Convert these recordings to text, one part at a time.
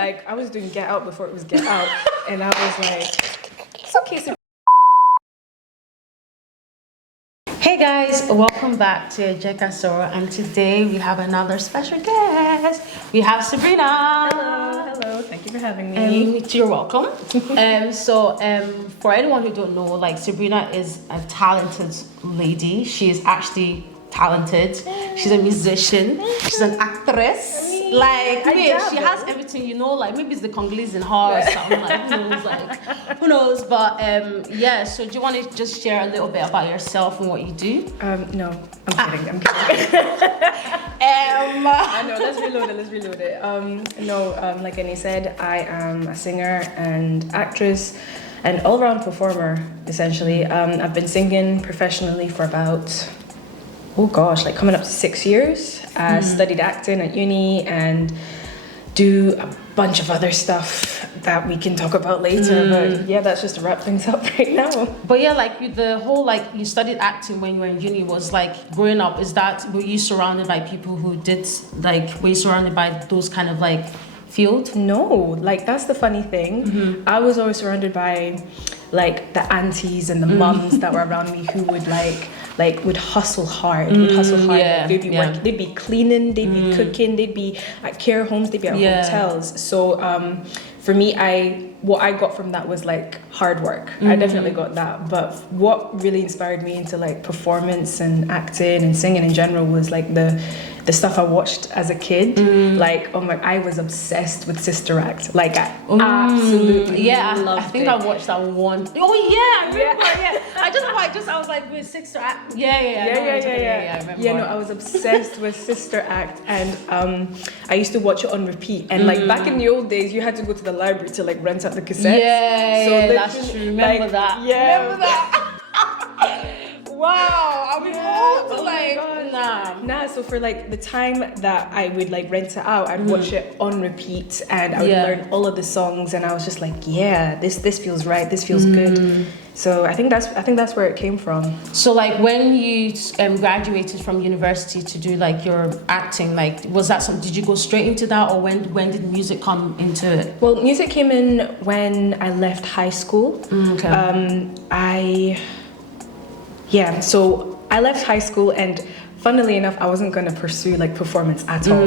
Like, I was doing Get Out before it was Get Out, and I was like, it's okay. Hey guys, welcome back to Ejekasoro, and today we have another special guest. We have Sabrina. Hello, thank you for having me. You're welcome. For anyone who don't know, like, Sabrina is a talented lady. She is actually talented. She's a musician. She's an actress. Like, she has everything, you know, like maybe it's the Congolese in her or something, who knows, but yeah, so do you want to just share a little bit about yourself and what you do? No, I'm kidding. I know, let's reload it. Like Annie said, I am a singer and actress and all-around performer, essentially. I've been singing professionally for about, coming up to 6 years. I studied acting at uni and do a bunch of other stuff that we can talk about later. But yeah, that's just to wrap things up right now. But yeah, like the whole, like, you studied acting when you were in uni, was like growing up, were you surrounded by people who did, like, were you surrounded by those kind of like field? No, like, that's the funny thing. I was always surrounded by like the aunties and the mums that were around me who would would hustle hard. Yeah, like, they'd be working, they'd be cleaning, they'd be cooking, they'd be at care homes, they'd be at hotels. So for me, what I got from that was like hard work. I definitely got that. But what really inspired me into like performance and acting and singing in general was like the stuff I watched as a kid. Like, I was obsessed with Sister Act. Like, I absolutely loved I think it. I watched that one. Oh yeah, I remember. I was like, with Sister Act. Yeah. I remember. Yeah, no, I was obsessed with Sister Act, and I used to watch it on repeat. And like back in the old days, you had to go to the library to like rent out the cassettes. Yeah, that's true. Remember that. Yeah. Remember that. Wow, I mean, So for like the time that I would like rent it out, I'd watch it on repeat, and I would learn all of the songs, and I was just like, yeah, this feels right, this feels good. So I think that's where it came from. So like when you graduated from university to do like your acting, like, was that something? Did you go straight into that, or when did music come into it? Well, music came in when I left high school. So I left high school, and funnily enough, I wasn't going to pursue like performance at all.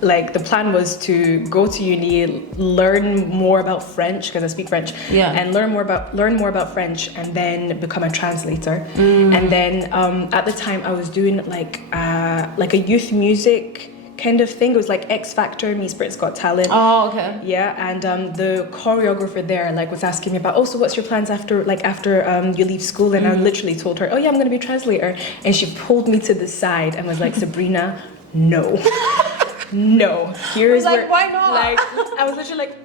Like, the plan was to go to uni, learn more about French, because I speak French, and learn more about French, and then become a translator. And then at the time, I was doing like a youth music kind of thing. It was like X Factor meets Britain's Got Talent. Oh, okay. Yeah, and the choreographer there like was asking me about, so what's your plans after you leave school? And I literally told her, I'm going to be a translator. And she pulled me to the side and was like, Sabrina, no. Here's where, why not? Like, I was literally like,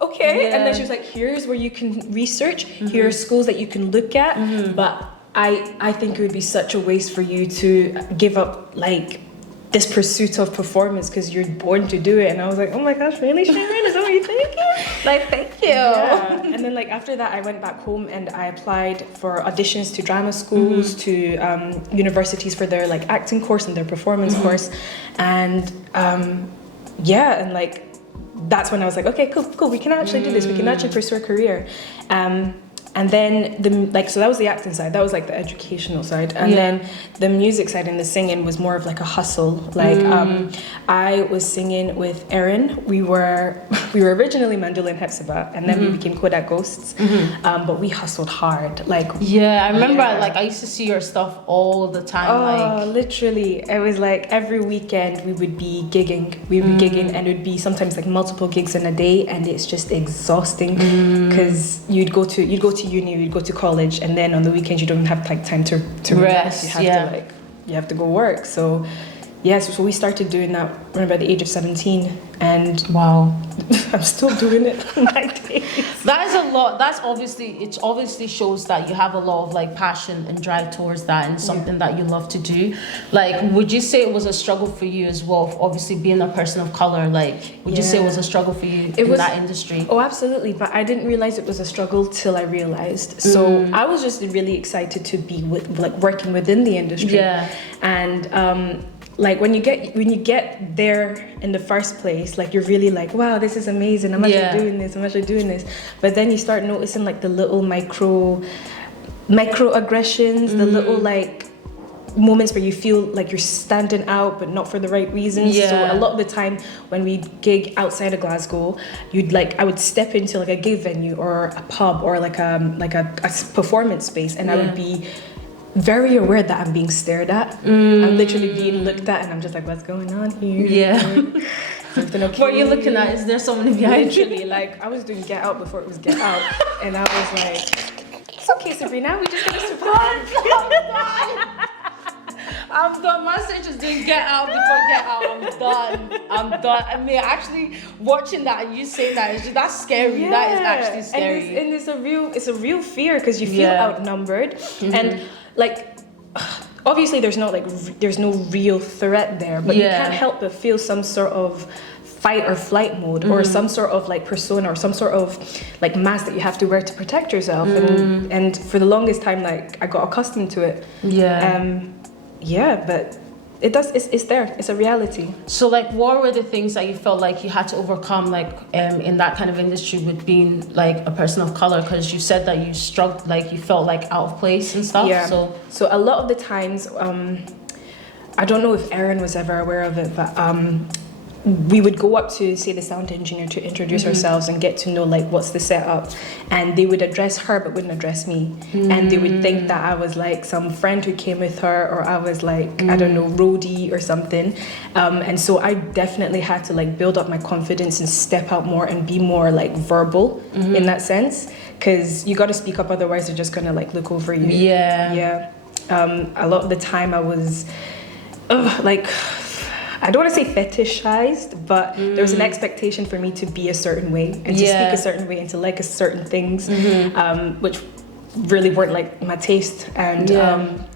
okay. And then she was like, here's where you can research. Here are schools that you can look at. But I think it would be such a waste for you to give up like this pursuit of performance because you're born to do it. And I was like, oh my gosh, really, Sharon? Is that what you're thinking? Like, thank you. Yeah. And then like after that, I went back home and I applied for auditions to drama schools, to universities for their like acting course and their performance course. And and like that's when I was like, okay, cool, we can actually do this. We can actually pursue a career. And then so that was the acting side, that was like the educational side. And then the music side and the singing was more of like a hustle. Like I was singing with Erin. We were originally Mandela and Hepzibah, and then we became Kodak Ghosts. But we hustled hard. Like, I remember like I used to see your stuff all the time. Oh, literally. It was like every weekend we would be gigging. And it would be sometimes like multiple gigs in a day, and it's just exhausting because you'd go to uni, you'd go to college, and then on the weekends you don't have like time to rest. You have to go work. So so we started doing that around by the age of 17, and wow, I'm still doing it my days. That is a lot. It obviously shows that you have a lot of like passion and drive towards that, and something that you love to do. Like, would you say it was a struggle for you as well? Obviously, being a person of color, like, would you say it was a struggle for you in that industry? Oh, absolutely. But I didn't realize it was a struggle till I realized. So I was just really excited to be working within the industry. And like when you get there in the first place, like you're really like, wow, this is amazing. I'm actually doing this. I'm actually doing this. But then you start noticing like the little microaggressions, the little like moments where you feel like you're standing out but not for the right reasons. So a lot of the time when we gig outside of Glasgow, I would step into like a gig venue or a pub or like a performance space, and I would be very aware that I'm being stared at. I'm literally being looked at, and I'm just like, what's going on here? Something okay? What are you looking at? Is there someone behind you? Literally, like I was doing Get Out before it was Get Out, and I was like, it's okay, Sabrina, we just gotta survive. I'm done. My sister is doing Get Out before Get Out. I'm done. I mean, actually watching that and you saying that, that's scary. Yeah. That is actually scary. And it's a real fear because you feel outnumbered. And like, obviously there's no real threat there, but you can't help but feel some sort of fight or flight mode, or some sort of like persona, or some sort of like mask that you have to wear to protect yourself. And for the longest time, like I got accustomed to it. But it's there. It's a reality. So like, what were the things that you felt like you had to overcome, like in that kind of industry with being like a person of color? Because you said that you struggled, like you felt like out of place and stuff. So a lot of the times, I don't know if Erin was ever aware of it, but we would go up to, say, the sound engineer to introduce ourselves and get to know like what's the setup, and they would address her but wouldn't address me, and they would think that I was like some friend who came with her, or I was like I don't know, roadie or something, and so I definitely had to like build up my confidence and step out more and be more like verbal in that sense, because you got to speak up, otherwise they're just gonna like look over you. A lot of the time I was like, I don't want to say fetishized, but there was an expectation for me to be a certain way and to speak a certain way and to like a certain things, which really weren't like my taste. And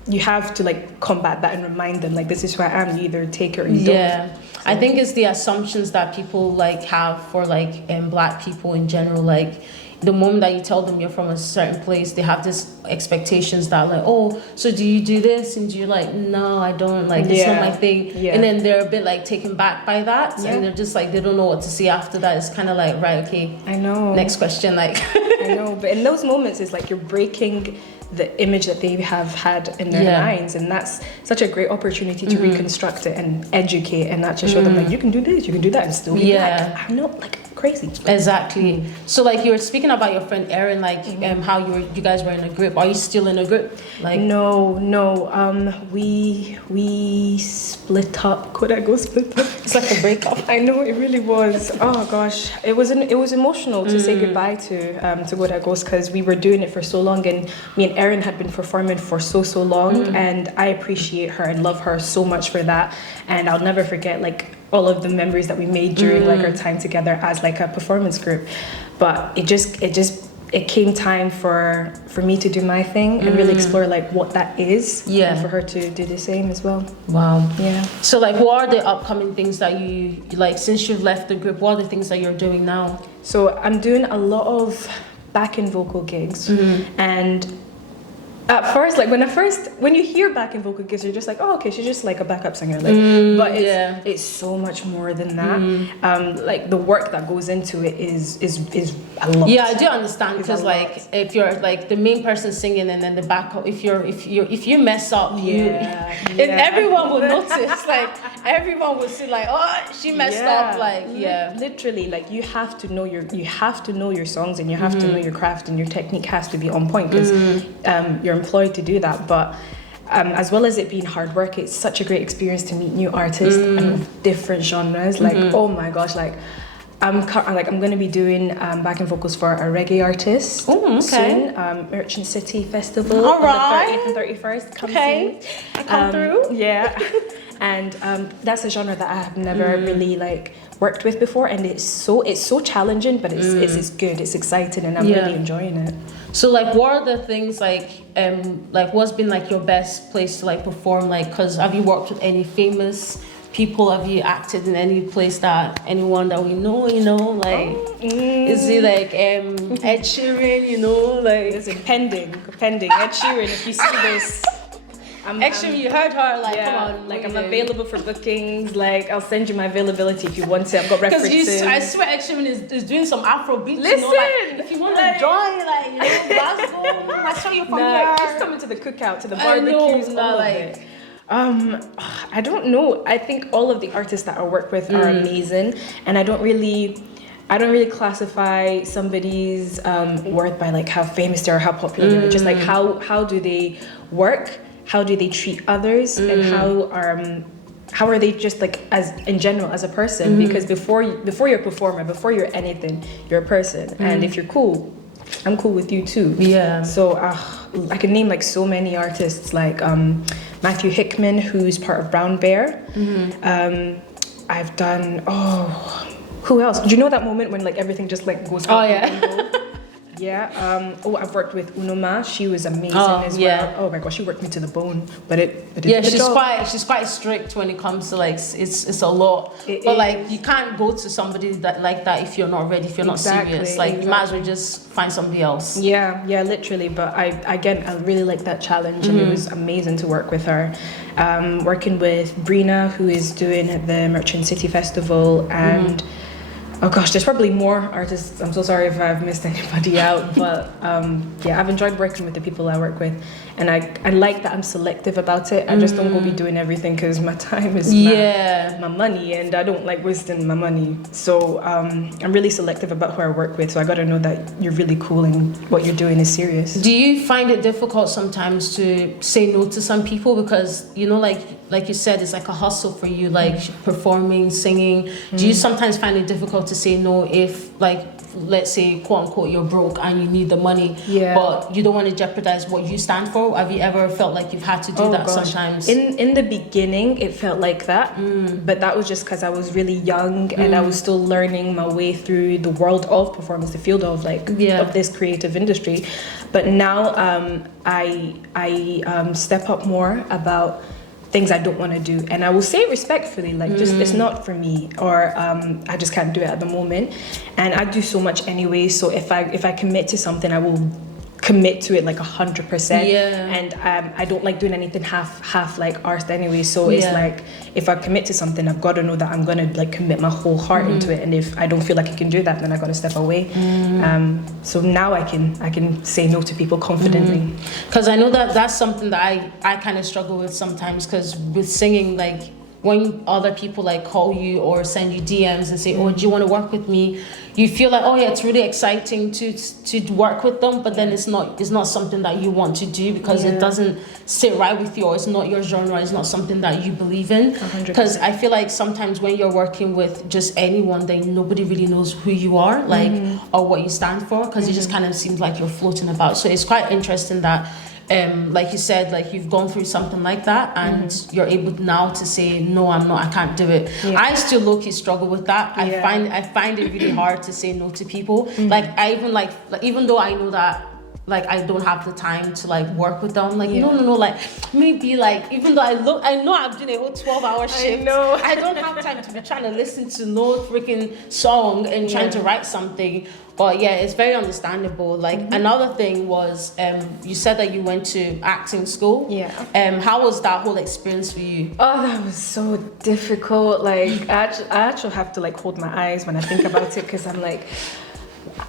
you have to like combat that and remind them like, this is who I am. You either take it or you don't. So. I think it's the assumptions that people like have for like Black people in general. Like the moment that you tell them you're from a certain place, they have this expectations that like, oh, so do you do this? And you're like, no, I don't, like it's not my thing. And then they're a bit like taken back by that, and they're just like, they don't know what to say after that. It's kind of like, right, okay, I know, next question. Like I know, but in those moments it's like you're breaking the image that they have had in their minds, and that's such a great opportunity to reconstruct it and educate, and not just show them like, you can do this, you can do that, and still be Black. I'm not like crazy. Exactly. So like, you were speaking about your friend Erin, like how you guys were in a group. Are you still in a group? Like no, we split up. Could I go split up? It's like a breakup. I know, it really was. Oh gosh, it was emotional to say goodbye to Godagos, because we were doing it for so long, and me and Erin had been performing for so long, and I appreciate her and love her so much for that, and I'll never forget like all of the memories that we made during like our time together as like a performance group. But it came time for me to do my thing and really explore like what that is, and for her to do the same as well. Wow. Yeah. So like, what are the upcoming things that you like since you've left the group? What are the things that you're doing now? So I'm doing a lot of back-end vocal gigs, and at first, like when you hear backing vocal gigs, you're just like, oh, okay, she's just like a backup singer. Like, but it's so much more than that. Like the work that goes into it is a lot. Yeah, I do understand, because like if you're like the main person singing and then the backup, if you mess up, and everyone will notice. Like everyone will see like, oh, she messed up. Like literally, like you have to know your songs, and you have to know your craft, and your technique has to be on point, because you're employed to do that. But as well as it being hard work, it's such a great experience to meet new artists and different genres. Like oh my gosh, like I'm going to be doing backing vocals for a reggae artist soon. Merchant City Festival on the 30th and 31st. Come through. Yeah. And that's a genre that I have never really like worked with before, and it's so challenging, but it's good, it's exciting, and I'm really enjoying it. So like, what are the things like what's been like your best place to like perform? Like, cause have you worked with any famous people? Have you acted in any place that anyone that we know? You know, like is it like Ed Sheeran? You know, like is it pending Ed Sheeran? If you see this, Actually, you heard her. Like, yeah, come on. like I'm available for bookings. Like I'll send you my availability if you want to. I've got references. Because I swear, actually, is doing some Afro beats. Listen, you know, like, if you want to join, like, you know, Glasgow, I saw you from here. Just coming to the cookout, to the barbecues, all of it. I don't know. I think all of the artists that I work with are amazing, and I don't really classify somebody's worth by like how famous they are, how popular they are. Just like how do they work, how do they treat others, and how are they just like as in general as a person? Because before you're a performer, before you're anything, you're a person, and if you're cool, I'm cool with you too. Yeah. So I can name like so many artists like Matthew Hickman, who's part of Brown Bear. I've done who else? Do you know that moment when like everything just like goes up? Oh yeah. Yeah. I've worked with Unoma. She was amazing as well. Oh my gosh, she worked me to the bone. But she's quite strict when it comes to like it's a lot. Like you can't go to somebody like that if you're not ready, if you're not serious. Like you might as well just find somebody else. Yeah, literally. But I really like that challenge, and it was amazing to work with her. Working with Sabrina, who is doing the Merchant City Festival, and oh gosh, there's probably more artists. I'm so sorry if I've missed anybody out, but I've enjoyed working with the people I work with, and I like that I'm selective about it. I just don't go be doing everything because my time is my money, and I don't like wasting my money. So I'm really selective about who I work with. So I got to know that you're really cool and what you're doing is serious. Do you find it difficult sometimes to say no to some people because you know, like you said, it's like a hustle for you, like performing, singing. Do you sometimes find it difficult to say no if, like, let's say, quote unquote, you're broke and you need the money, but you don't want to jeopardize what you stand for? Have you ever felt like you've had to do that sometimes? In the beginning, it felt like that, but that was just because I was really young and I was still learning my way through the world of performance, the field of of this creative industry. But now I step up more about things I don't want to do, and I will say it respectfully, like just it's not for me, or I just can't do it at the moment. And I do so much anyway, so if I commit to something, I will commit to it like 100%. And I don't like doing anything half like arse anyway, so it's like if I commit to something, I've got to know that I'm gonna like commit my whole heart into it, and if I don't feel like I can do that, then I gotta step away. So now I can say no to people confidently, because I know that that's something that I kind of struggle with sometimes, because with singing, like when other people like call you or send you DMs and say, oh, do you want to work with me? You feel like, oh yeah, it's really exciting to work with them, but then it's not something that you want to do because it doesn't sit right with you, or it's not your genre, it's not something that you believe in. Because I feel like sometimes when you're working with just anyone, then nobody really knows who you are, like, or what you stand for, because it just kind of seems like you're floating about. So it's quite interesting that like you said, like you've gone through something like that, and you're able now to say no, I can't do it. I still low-key struggle with that. I find it really hard to say no to people. Like I even like even though I know that like I don't have the time to like work with them, like no, like maybe like even though I know I've done a whole 12-hour shift, I don't have time to be trying to listen to no freaking song and trying to write something. But yeah, it's very understandable. Like another thing was, you said that you went to acting school. How was that whole experience for you? Oh, that was so difficult. Like I actually have to like hold my eyes when I think about it, because I'm like,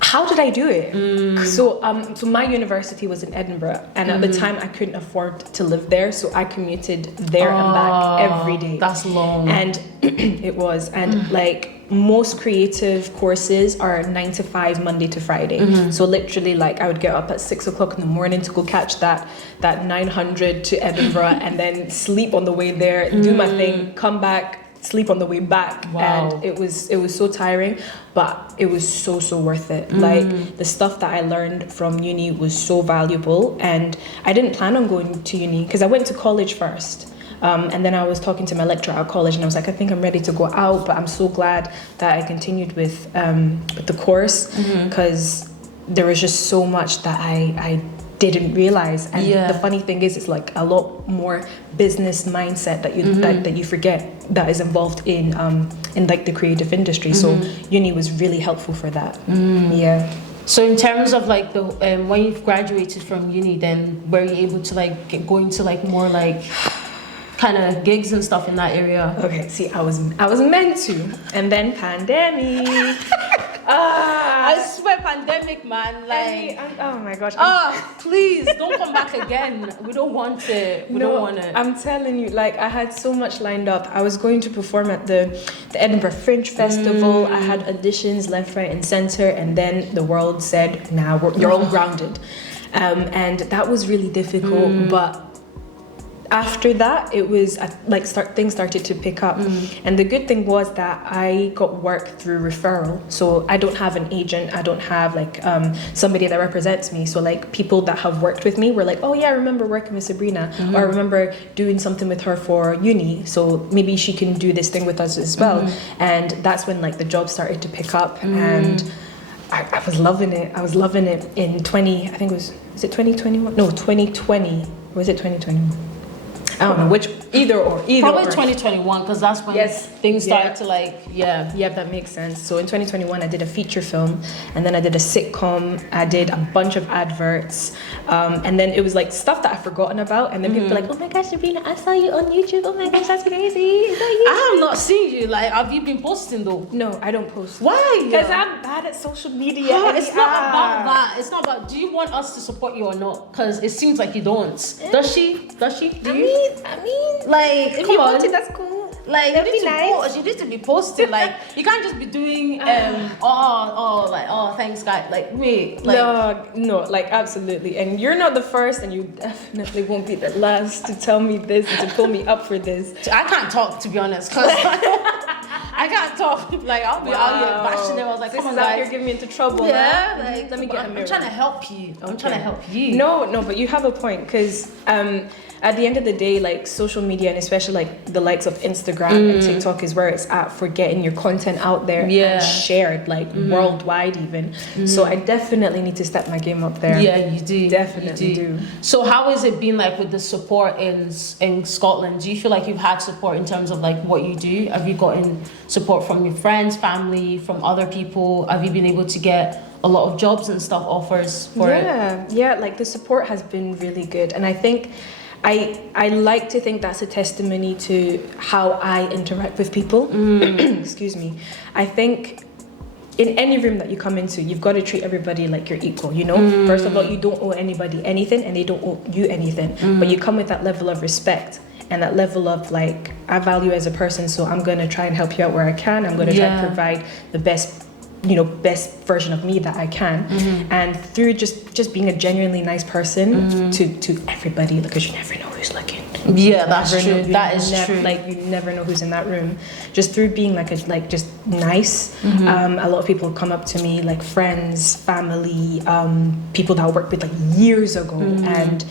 how did I do it? So my university was in Edinburgh, and at the time I couldn't afford to live there, so I commuted there and back every day. That's long. And it was, and like most creative courses are 9 to 5 Monday to Friday. So literally, like I would get up at 6 o'clock in the morning to go catch that 900 to Edinburgh, and then sleep on the way there, do my thing, come back, sleep on the way back. And it was so tiring, but it was so worth it. Like the stuff that I learned from uni was so valuable, and I didn't plan on going to uni because I went to college first. And then I was talking to my lecturer at college, and I was like, I think I'm ready to go out, but I'm so glad that I continued with the course, because there was just so much that I didn't realize. And the funny thing is, it's like a lot more business mindset that you that you forget that is involved in like the creative industry. So uni was really helpful for that. So in terms of like the when you've graduated from uni, then were you able to like go into like more like kind of gigs and stuff in that area? Okay, see, I was meant to, and then pandemic. I swear, pandemic, man. Like, oh my gosh. Please don't come back again. We don't want it. We don't want it. I'm telling you, like, I had so much lined up. I was going to perform at the Edinburgh Fringe Festival. I had auditions left, right, and center, and then the world said, "Nah, you're all grounded," and that was really difficult. But after that, it was like things started to pick up, and the good thing was that I got work through referral. So I don't have an agent. I don't have like somebody that represents me. So like people that have worked with me were like, "Oh yeah, I remember working with Sabrina, or I remember doing something with her for uni. So maybe she can do this thing with us as well." And that's when like the job started to pick up, and I was loving it. I was loving it in I think is it 2021? No, 2020. Or was it 2021? I don't know either Probably 2021, because that's when things started to like that makes sense. So in 2021 I did a feature film, and then I did a sitcom, I did a bunch of adverts, and then it was like stuff that I've forgotten about, and then people were like, "Oh my gosh, Sabrina, I saw you on YouTube. Oh my gosh, that's crazy. Is that you?" I have not seen you. Like, have you been posting though? No, I don't post. Why? Because I'm bad at social media. It's not about that. It's not about, do you want us to support you or not? Because it seems like you don't. Does she? Do you? I mean, like, if come you on. want it, that's cool. Like, That'd you be need to nice. post. You need to be posting. Like, you can't just be doing thanks guys. Like, wait, like, no, like absolutely. And you're not the first, and you definitely won't be the last to tell me this and to pull me up for this. I can't talk, to be honest, because I can't talk. Like, I'll be out here bashing them. I was like, this come on, is out guys. here giving me into trouble. Yeah, man. like, let me get a mirror. I'm trying to help you. I'm trying to help you. No, but you have a point, because at the end of the day, like social media, and especially like the likes of Instagram and TikTok, is where it's at for getting your content out there and shared like worldwide even. So I definitely need to step my game up there. Yeah, you do. Definitely do. So how has it been like with the support in Scotland? Do you feel like you've had support in terms of like what you do? Have you gotten support from your friends, family, from other people? Have you been able to get a lot of jobs and stuff, offers for it? Yeah, like the support has been really good, and I think I like to think that's a testimony to how I interact with people. Excuse me. I think in any room that you come into, you've got to treat everybody like you're equal, you know? First of all, you don't owe anybody anything, and they don't owe you anything. But you come with that level of respect and that level of like, I value as a person, so I'm going to try and help you out where I can. I'm going to try and provide the best version of me that I can, and through just being a genuinely nice person to everybody, because you never know who's looking. Yeah, that's true. That is true. Like, you never know who's in that room. Just through being just nice, a lot of people come up to me, like friends, family, people that I worked with like years ago, and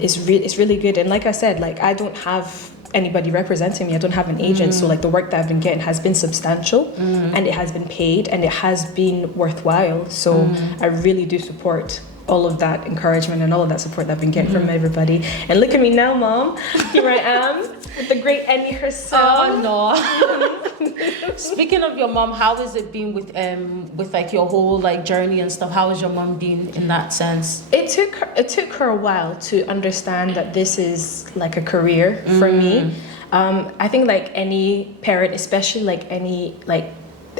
it's really good. And like I said, like I don't have anybody representing me. I don't have an agent, so like the work that I've been getting has been substantial, and it has been paid, and it has been worthwhile. So I really do support all of that encouragement and all of that support that I've been getting from everybody. And look at me now, Mom. Here I am with the great Annie herself. Oh no. Speaking of your mom, how has it been with like your whole like journey and stuff? How has your mom been in that sense? It took her a while to understand that this is like a career for me. I think like any parent, especially like any like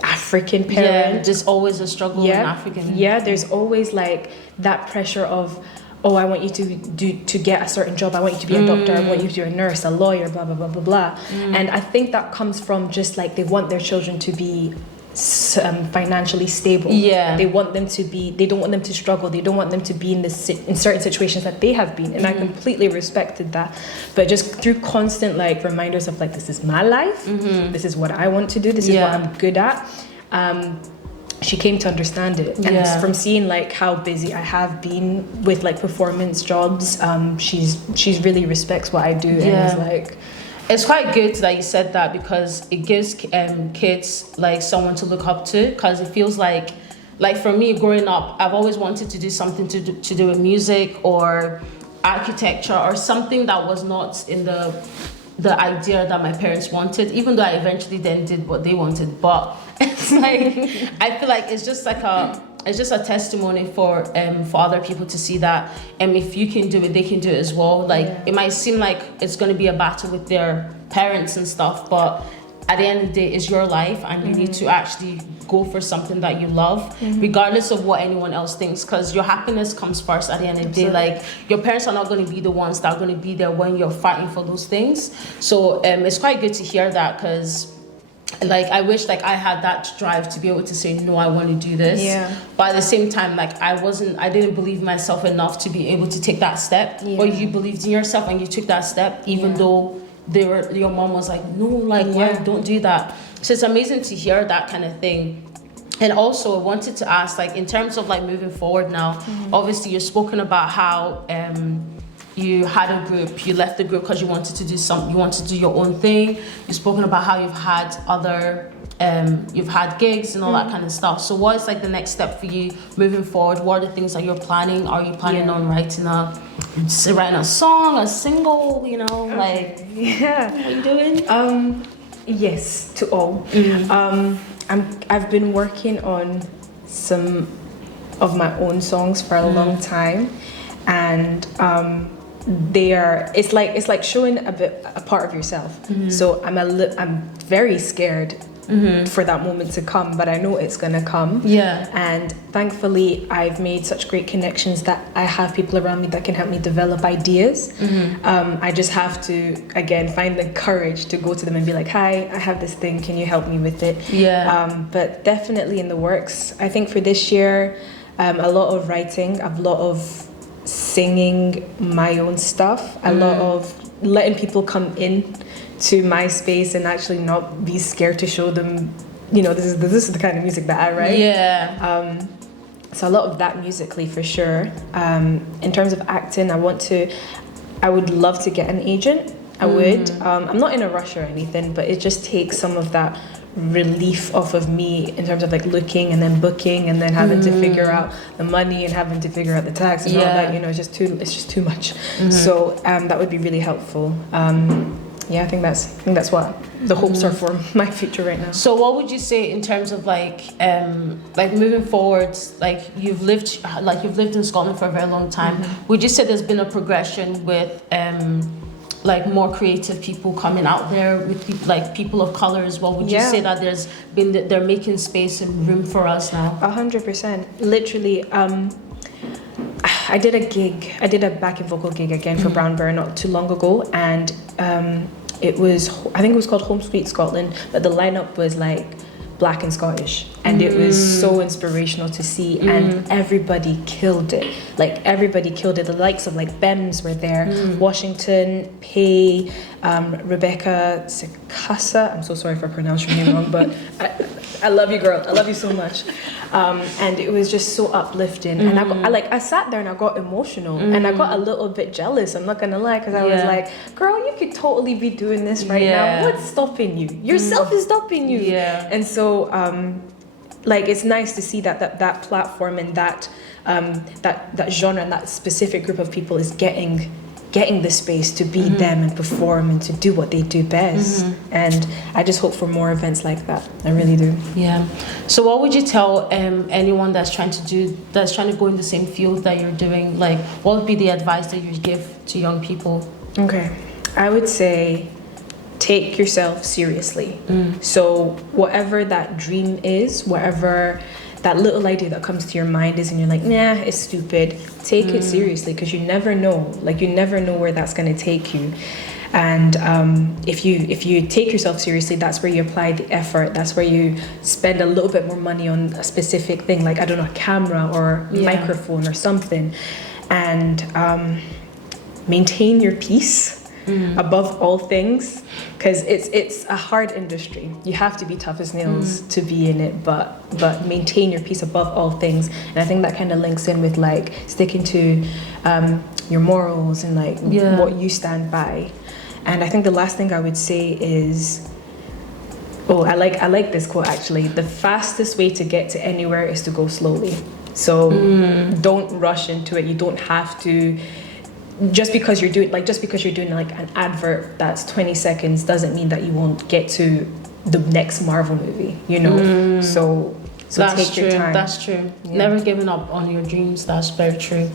African parent, there's always a struggle in African. Yeah, there's always like that pressure of, oh, I want you to get a certain job. I want you to be a doctor. I want you to be a nurse, a lawyer, blah, blah, blah, blah, blah. And I think that comes from just like they want their children to be financially stable. Yeah. They don't want them to struggle. They don't want them to be in certain situations that they have been. And I completely respected that. But just through constant like reminders of like, this is my life. This is what I want to do. This is what I'm good at. She came to understand it, and from seeing like how busy I have been with like performance jobs, she's really respects what I do, and is like, it's quite good that you said that, because it gives kids like someone to look up to, because it feels like for me growing up, I've always wanted to do something to do with music or architecture or something that was not in the idea that my parents wanted, even though I eventually then did what they wanted. But it's like, I feel like it's just like it's just a testimony for other people to see that if you can do it, they can do it as well. Like it might seem like it's going to be a battle with their parents and stuff, but at the end of the day, it's your life, and you need to actually go for something that you love, regardless of what anyone else thinks, because your happiness comes first at the end of the day. Like, your parents are not going to be the ones that are going to be there when you're fighting for those things. So it's quite good to hear that, because like, I wish like I had that drive to be able to say, no, I want to do this. But at the same time, like, I didn't believe myself enough to be able to take that step. Or you believed in yourself and you took that step, even though your mom was like, no, like, why, don't do that. So it's amazing to hear that kind of thing. And also I wanted to ask, like, in terms of like moving forward now, obviously you've spoken about how you had a group, you left the group because you wanted to do you wanted to do your own thing. You've spoken about how you've had other you've had gigs and all that kind of stuff. So what is like the next step for you moving forward? What are the things that you're planning? Are you planning on writing a song, a single, you know, like what are you doing? Yes, to all. I've been working on some of my own songs for a long time, and it's like showing a part of yourself. So I'm very scared for that moment to come, but I know it's gonna come. And thankfully I've made such great connections that I have people around me that can help me develop ideas. I just have to, again, find the courage to go to them and be like, hi, I have this thing, can you help me with it? But definitely in the works. I think for this year, a lot of writing, a lot of singing my own stuff, a lot of letting people come in to my space and actually not be scared to show them, you know, this is the kind of music that I write. So a lot of that musically for sure. In terms of acting, I would love to get an agent. I would. I'm not in a rush or anything, but it just takes some of that relief off of me in terms of like looking and then booking and then having to figure out the money and having to figure out the tax and all that, you know, it's just too much. So that would be really helpful. I think that's what the hopes are for my future right now. So what would you say in terms of like moving forward, like you've lived in Scotland for a very long time, would you say there's been a progression with like more creative people coming out there, with people of color as well? Would you say that they're making space and room for us now? 100%. Literally, I did a backing vocal gig again for Brown Bear not too long ago, and I think it was called Home Sweet Scotland, but the lineup was like Black and Scottish, and it was so inspirational to see, and everybody killed it. Like, everybody killed it. The likes of like Bems were there, Washington, Pay, Rebecca Sekasa. I'm so sorry if I pronounced your name wrong, but I love you, girl. I love you so much. And it was just so uplifting. And I sat there and I got emotional, and I got a little bit jealous. I'm not gonna lie, because I was like, girl, you could totally be doing this right now. What's stopping you? Yourself is stopping you. And so, it's nice to see that platform and that genre and that specific group of people is getting the space to be them and perform and to do what they do best. And I just hope for more events like that. I really do. So what would you tell anyone that's trying to go in the same field that you're doing? Like, what would be the advice that you give to young people? Okay, I would say take yourself seriously. So whatever that dream is, whatever that little idea that comes to your mind is, and you're like, nah, it's stupid, take it seriously, because you never know. Like, you never know where that's going to take you. And if you take yourself seriously, that's where you apply the effort. That's where you spend a little bit more money on a specific thing, like, I don't know, a camera or microphone or something. And maintain your peace above all things, because it's a hard industry. You have to be tough as nails to be in it, but maintain your peace above all things. And I think that kind of links in with like sticking to your morals and like what you stand by. And I think the last thing I would say is, I like this quote actually: the fastest way to get to anywhere is to go slowly. So don't rush into it. You don't have to. Just because you're doing like an advert that's 20 seconds doesn't mean that you won't get to the next Marvel movie, you know? So So That's take true. your time. That's true. Yeah. Never giving up on your dreams. That's very true.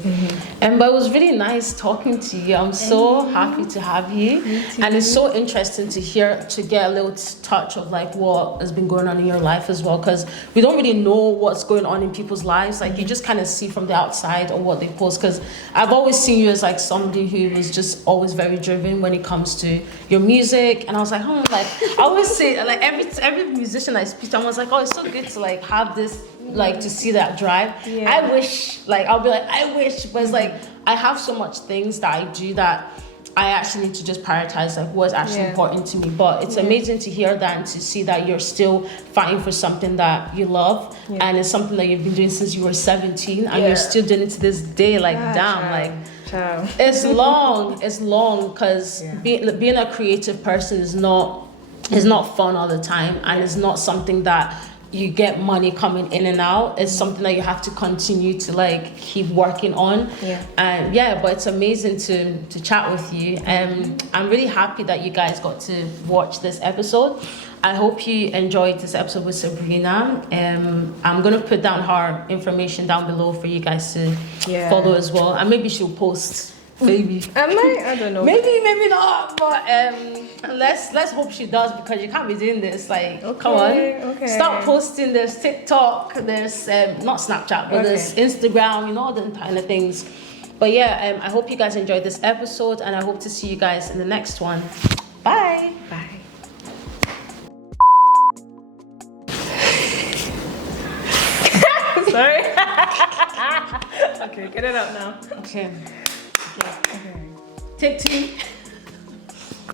And but it was really nice talking to you. I'm so happy to have you. And it's so interesting to get a little touch of like what has been going on in your life as well, because we don't really know what's going on in people's lives. Like you just kind of see from the outside or what they post. Because I've always seen you as like somebody who was just always very driven when it comes to your music. And I was like, like I always say like every musician I speak to, I was like, oh, it's so good to like have this, like to see that drive. Yeah. I wish, like I'll be like, I wish, but it's like I have so much things that I do that I actually need to just prioritize like what's actually important to me. But it's amazing to hear that and to see that you're still fighting for something that you love, and it's something that you've been doing since you were 17, and you're still doing it to this day. Like damn, like it's long, because being a creative person is not fun all the time, and it's not something that you get money coming in and out. It's something that you have to continue to like keep working on. And but it's amazing to chat with you. I'm really happy that you guys got to watch this episode. I hope you enjoyed this episode with Sabrina. I'm gonna put down her information down below for you guys to follow as well, and maybe she'll post. Maybe I don't know. Maybe not, but let's hope she does, because you can't be doing this. Like, come on, stop posting. There's TikTok, there's not Snapchat, but there's Instagram, you know, all them kind of things. But I hope you guys enjoyed this episode, and I hope to see you guys in the next one. Bye. Sorry. Okay, get it out now. Okay. Take two.